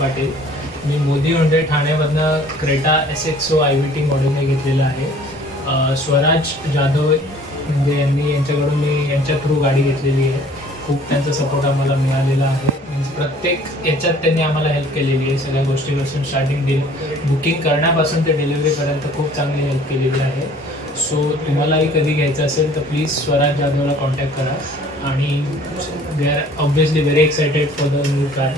पाटील. मी Modi होंडे ठाण्यामधनं Creta SXO IVT मॉडेलने घेतलेलं आहे. स्वराज जाधव म्हणजे यांच्याकडून मी यांच्या थ्रू गाडी घेतलेली आहे. खूप त्यांचा सपोर्ट आम्हाला मिळालेला आहे. मीन्स प्रत्येक याच्यात त्यांनी आम्हाला हेल्प केलेली आहे. सगळ्या गोष्टीपासून स्टार्टिंग बुकिंग करण्यापासून ते डिलिव्हरीपर्यंत खूप चांगली हेल्प केलेली आहे. सो तुम्हालाही कधी घ्यायचं असेल तर प्लीज स्वराज जाधवला कॉन्टॅक्ट करा. आणि they are obviously very excited for the new car.